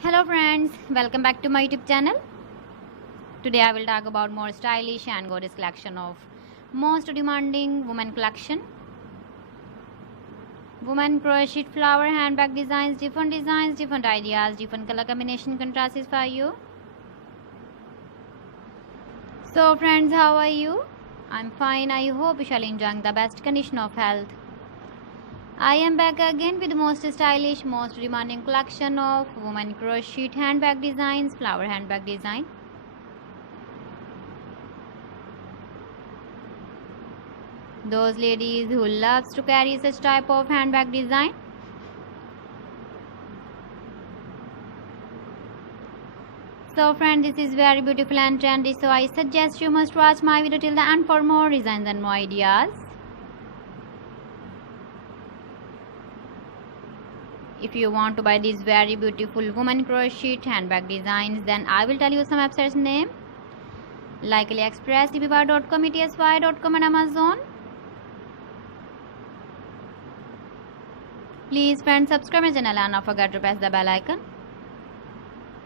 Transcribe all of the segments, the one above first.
Hello friends, welcome back to my YouTube channel. Today I will talk about more stylish and gorgeous collection of most demanding women collection. Women crochet flower handbag designs, different ideas, different color combination contrasts for you. So friends, how are you? I'm fine. I hope you shall enjoying the best condition of health. I am back again with the most stylish, most demanding collection of women crochet handbag designs, flower handbag design. Those ladies who loves to carry such type of handbag design. So friend, this is very beautiful and trendy, so I suggest you must watch my video till the end for more designs and more ideas. If you want to buy these very beautiful woman crochet handbag designs, then I will tell you some websites name like AliExpress, eBay.com, ETSY.com and Amazon. Please friends, subscribe my channel and not forget to press the bell icon.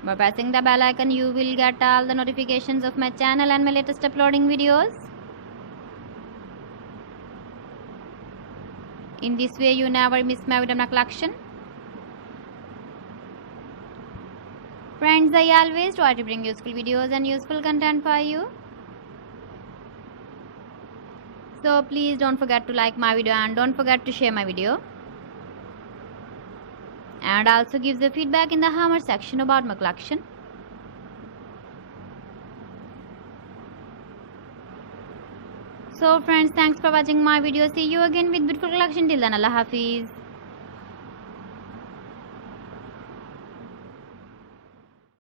By pressing the bell icon, you will get all the notifications of my channel and my latest uploading videos. In this way, you never miss my video collection. Friends, I always try to bring useful videos and useful content for you. So please don't forget to like my video and don't forget to share my video. And also give the feedback in the comment section about my collection. So friends, thanks for watching my video. See you again with beautiful collection. Till then, Allah Hafiz.